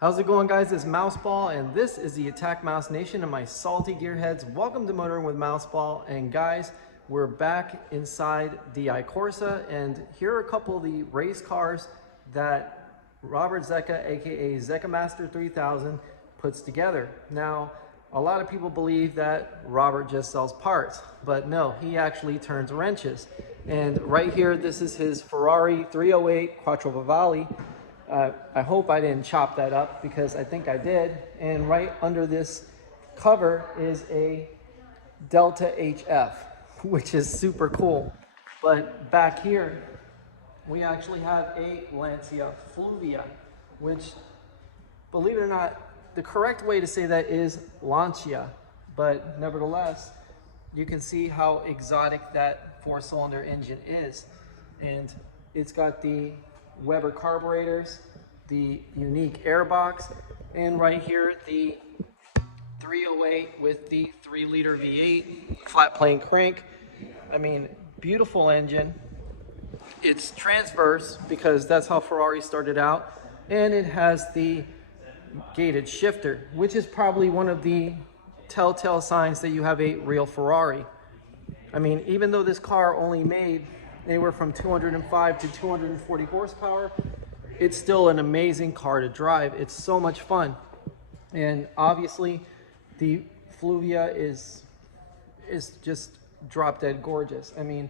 How's it going, guys? It's Mouseball, and this is the AttackMouse Nation and my salty gearheads. Welcome to Motoring with Mouseball, and guys, we're back inside the Corsa, and here are a couple of the race cars that Robert Zecca, aka Zecca Master 3000, puts together. Now, a lot of people believe that Robert just sells parts, but no, he actually turns wrenches. And right here, this is his Ferrari 308 Quattrovalli. I hope I didn't chop that up because I think I did. And right under this cover is a Delta HF, which is super cool. But back here, we actually have a Lancia Fluvia, which, believe it or not, the correct way to say that is Lancia. But nevertheless, you can see how exotic that four-cylinder engine is. And it's got the Weber carburetors, the unique airbox, and right here the 308 with the 3-liter V8 flat plane crank. I mean, beautiful engine. It's transverse because that's how Ferrari started out, and it has the gated shifter, which is probably one of the telltale signs that you have a real Ferrari. I mean, even though this car only made anywhere from 205 to 240 horsepower, it's still an amazing car to drive. It's so much fun. And obviously the Fluvia is just drop dead gorgeous. I mean,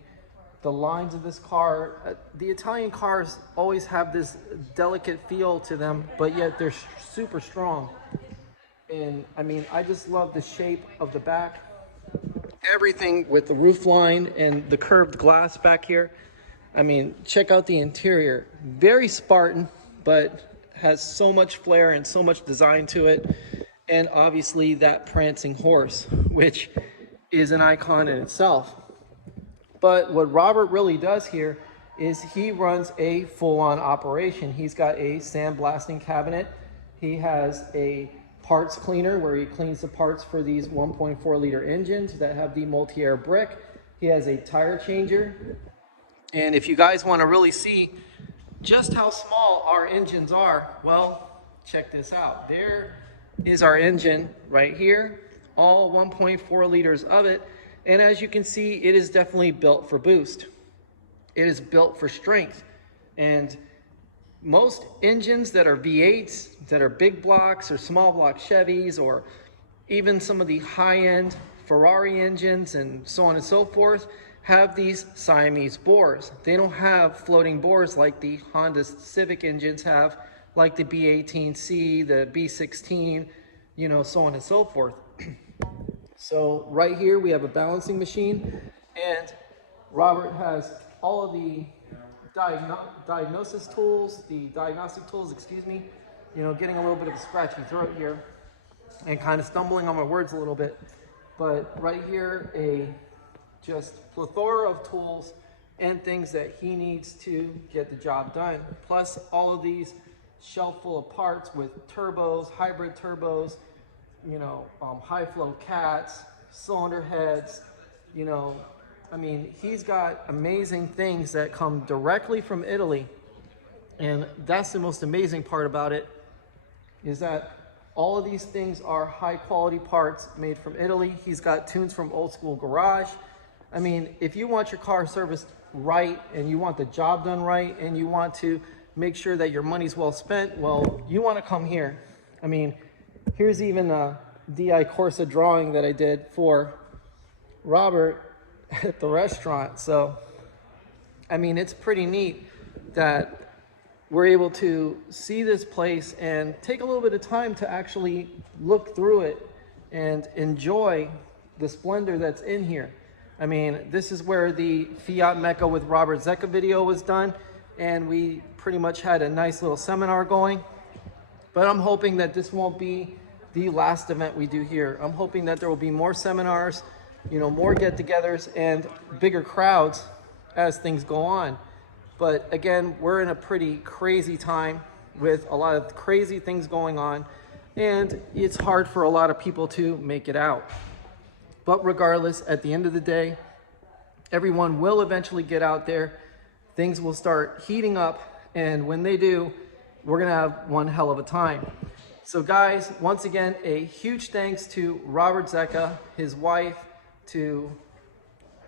the lines of this car, the Italian cars always have this delicate feel to them, but yet they're super strong. And I mean, I just love the shape of the back. Everything with the roof line and the curved glass back here. I mean, check out the interior. Very Spartan, but has so much flair and so much design to it. And obviously that prancing horse, which is an icon in itself. But what Robert really does here is he runs a full-on operation. He's got a sandblasting cabinet. He has a parts cleaner where he cleans the parts for these 1.4 liter engines that have the multi-air brick. He has a tire changer. And if you guys want to really see just how small our engines are, well, check this out. There is our engine right here, all 1.4 liters of it. And as you can see, it is definitely built for boost. It is built for strength. And most engines that are V8s, that are big blocks or small block Chevys, or even some of the high-end Ferrari engines and so on and so forth, have these Siamese bores. They don't have floating bores like the Honda Civic engines have, like the B18C, the B16, you know, so on and so forth. So right here we have a balancing machine, and Robert has all of the diagnostic tools, excuse me, you know, getting a little bit of a scratchy throat here and kind of stumbling on my words a little bit. But right here, a just plethora of tools and things that he needs to get the job done. Plus all of these shelf full of parts with turbos, hybrid turbos, you know, high flow cats, cylinder heads, you know, I mean, he's got amazing things that come directly from Italy. And that's the most amazing part about it, is that all of these things are high quality parts made from Italy. He's got tunes from Old School Garage. I mean, if you want your car serviced right and you want the job done right and you want to make sure that your money's well spent, well, you want to come here. I mean, here's even a DI Corsa drawing that I did for Robert at the restaurant. So, I mean, it's pretty neat that we're able to see this place and take a little bit of time to actually look through it and enjoy the splendor that's in here. I mean, this is where the Fiat Mecca with Robert Zecca video was done, and we pretty much had a nice little seminar going. But I'm hoping that this won't be the last event we do here. I'm hoping that there will be more seminars, you know, more get-togethers and bigger crowds as things go on. But again, we're in a pretty crazy time with a lot of crazy things going on, and it's hard for a lot of people to make it out. But regardless, at the end of the day, everyone will eventually get out there. Things will start heating up, and when they do, we're gonna have one hell of a time. So guys, once again, a huge thanks to Robert Zecca, his wife, to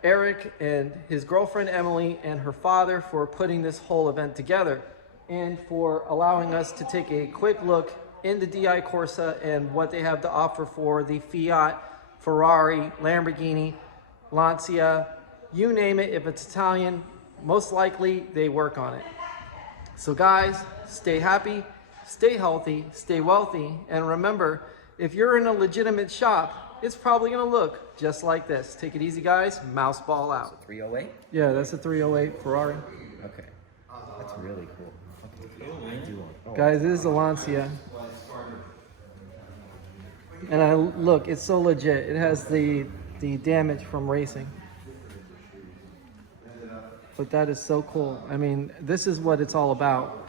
Eric and his girlfriend Emily and her father for putting this whole event together and for allowing us to take a quick look into DI Corsa and what they have to offer for the Fiat, Ferrari, Lamborghini, Lancia, you name it. If it's Italian, most likely they work on it. So guys, stay happy, stay healthy, stay wealthy, and remember, if you're in a legitimate shop, it's probably gonna look just like this. Take it easy, guys. Mouseball out. That's a 308? Yeah, that's a 308 Ferrari. Okay. That's really cool. Okay. Guys, this is a Lancia. And look, it's so legit. It has the damage from racing. But that is so cool. I mean, this is what it's all about.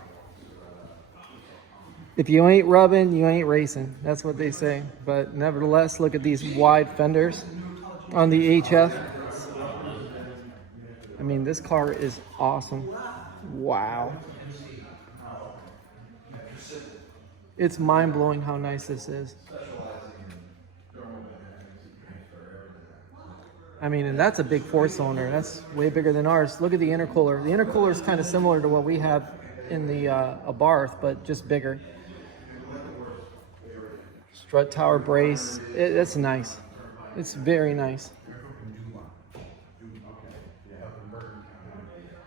If you ain't rubbing, you ain't racing. That's what they say. But nevertheless, look at these wide fenders on the HF. I mean, this car is awesome. Wow. It's mind-blowing how nice this is. I mean, and that's a big four-cylinder. That's way bigger than ours. Look at the intercooler. The intercooler is kind of similar to what we have in the Abarth, but just bigger. Strut tower brace. It's nice. It's very nice.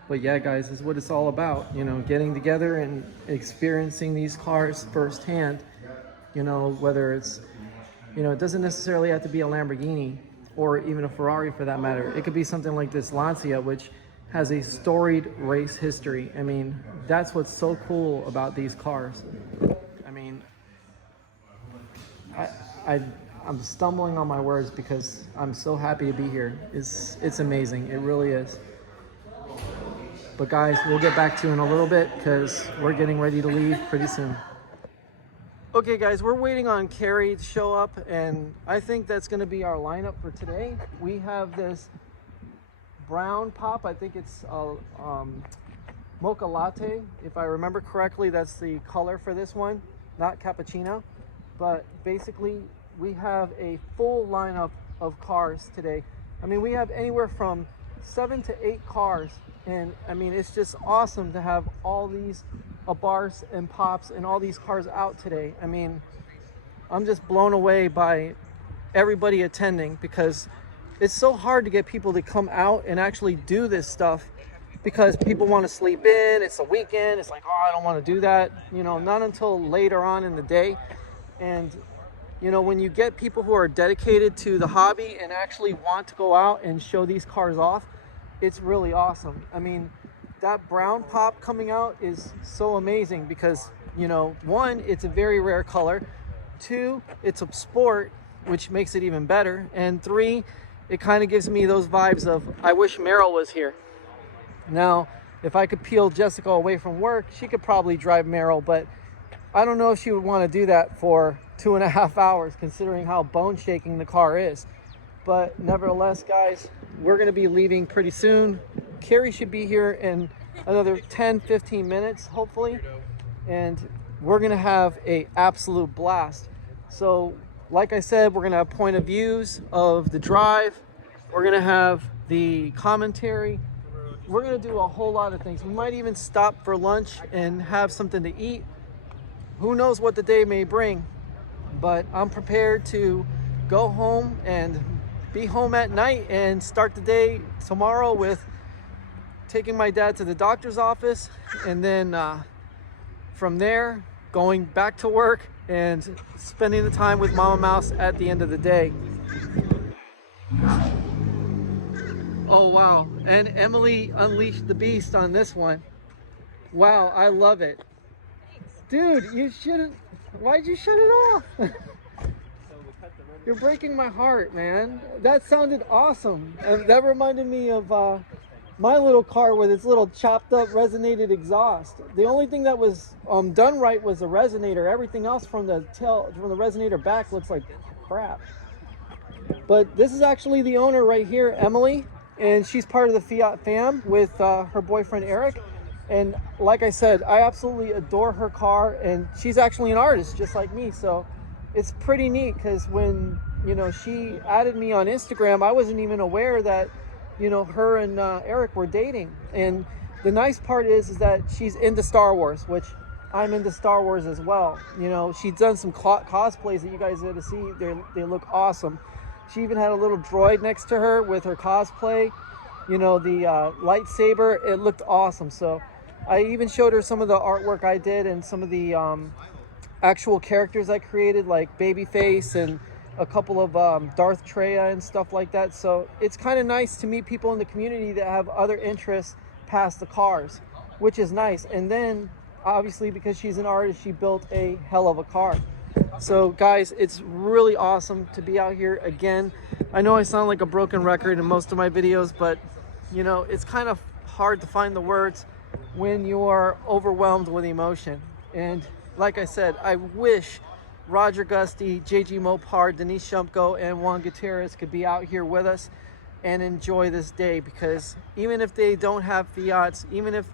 But yeah, guys, this is what it's all about. You know, getting together and experiencing these cars firsthand. You know, whether it's, you know, it doesn't necessarily have to be a Lamborghini or even a Ferrari for that matter. It could be something like this Lancia, which has a storied race history. I mean, that's what's so cool about these cars. I mean, I'm stumbling on my words because I'm so happy to be here. It's amazing. It really is. But guys, we'll get back to you in a little bit because we're getting ready to leave pretty soon. Okay guys, we're waiting on Carrie to show up, and I think that's going to be our lineup for today. We have this brown pop. I think it's a mocha latte. If I remember correctly, that's the color for this one, not cappuccino. But basically, we have a full lineup of cars today. I mean, we have anywhere from 7 to 8 cars, and I mean, it's just awesome to have all these Abarths and Pops and all these cars out today. I mean, I'm just blown away by everybody attending because it's so hard to get people to come out and actually do this stuff because people want to sleep in. It's a weekend. It's like, oh, I don't want to do that. You know, not until later on in the day. And, you know, when you get people who are dedicated to the hobby and actually want to go out and show these cars off, it's really awesome. I mean, that brown pop coming out is so amazing because, you know, one, it's a very rare color. 2, it's a sport, which makes it even better. And 3, it kind of gives me those vibes of, I wish Meryl was here. Now, if I could peel Jessica away from work, she could probably drive Meryl, but I don't know if she would want to do that for 2.5 hours, considering how bone shaking the car is. But nevertheless, guys, we're going to be leaving pretty soon. Carrie should be here in another 10-15 minutes, hopefully, and we're going to have an absolute blast. So, like I said, we're going to have point of views of the drive. We're going to have the commentary. We're going to do a whole lot of things. We might even stop for lunch and have something to eat. Who knows what the day may bring, but I'm prepared to go home and be home at night and start the day tomorrow with taking my dad to the doctor's office, and then from there going back to work and spending the time with Mama Mouse at the end of the day. Oh wow, and Emily unleashed the beast on this one. Wow, I love it. Dude, you shouldn't, why'd you shut it off? You're breaking my heart, man. That sounded awesome. And that reminded me of my little car with its little chopped up resonated exhaust. The only thing that was done right was the resonator. Everything else from the resonator back looks like crap. But this is actually the owner right here, Emily, and she's part of the Fiat fam with her boyfriend Eric. And like I said, I absolutely adore her car, and she's actually an artist just like me. So it's pretty neat because when, you know, she added me on Instagram, I wasn't even aware that, you know, her and Eric were dating. And the nice part is that she's into Star Wars, which I'm into Star Wars as well. You know, she's done some cosplays that you guys get to see. They look awesome. She even had a little droid next to her with her cosplay. You know, the lightsaber, it looked awesome. So I even showed her some of the artwork I did and some of the actual characters I created, like Babyface and a couple of Darth Treya and stuff like that. So it's kind of nice to meet people in the community that have other interests past the cars, which is nice. And then obviously, because she's an artist, she built a hell of a car. So guys, it's really awesome to be out here again. I know I sound like a broken record in most of my videos, but you know, it's kind of hard to find the words when you are overwhelmed with emotion. And like I said, I wish Roger Gusty, JG Mopar, Denise Shumko, and Juan Gutierrez could be out here with us and enjoy this day, because even if they don't have Fiats, even if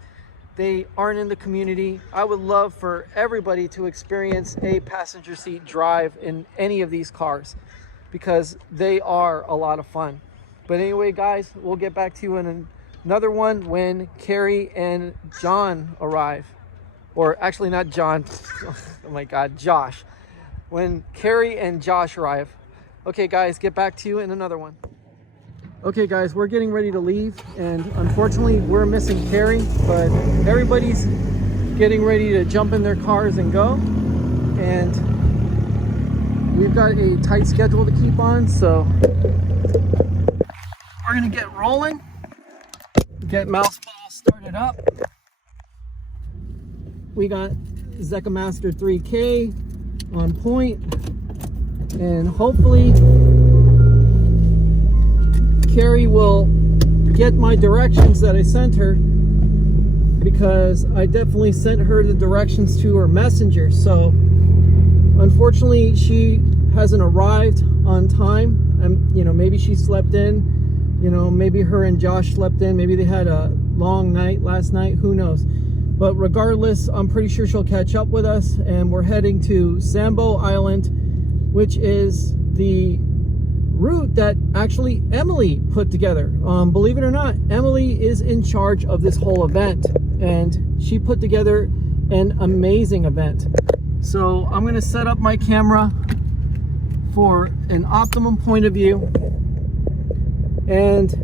they aren't in the community, I would love for everybody to experience a passenger seat drive in any of these cars, because they are a lot of fun. But anyway, guys, we'll get back to you in another one when Carrie and John arrive. Or actually not John, oh my God, Josh. When Carrie and Josh arrive. Okay guys, get back to you in another one. Okay guys, we're getting ready to leave, and unfortunately we're missing Carrie, but everybody's getting ready to jump in their cars and go. And we've got a tight schedule to keep on, so we're gonna get rolling, get Mouseball started up. We got Zeka Master 3K on point, and hopefully Carrie will get my directions that I sent her, because I definitely sent her the directions to her messenger. So unfortunately she hasn't arrived on time, and you know, maybe she slept in, you know, maybe her and Josh slept in, maybe they had a long night last night, who knows. But regardless, I'm pretty sure she'll catch up with us, and we're heading to Sambo Island, which is the route that actually Emily put together. Believe it or not, Emily is in charge of this whole event, and she put together an amazing event. So I'm gonna set up my camera for an optimum point of view and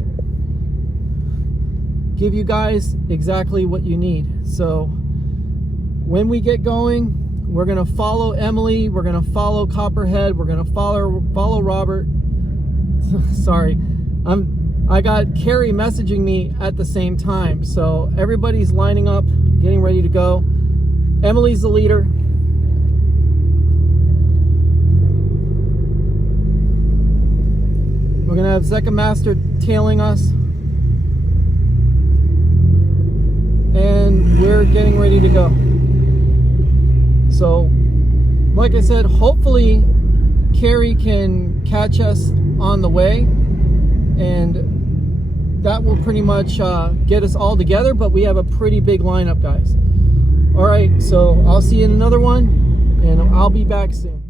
give you guys exactly what you need. So when we get going, we're gonna follow Emily, we're gonna follow Copperhead, we're gonna follow Robert. Sorry, I got Carrie messaging me at the same time, so everybody's lining up, getting ready to go. Emily's the leader. We're gonna have Zeka Master tailing us, and we're getting ready to go. So like I said, hopefully Carrie can catch us on the way, and that will pretty much get us all together. But we have a pretty big lineup, guys. All right, so I'll see you in another one, and I'll be back soon.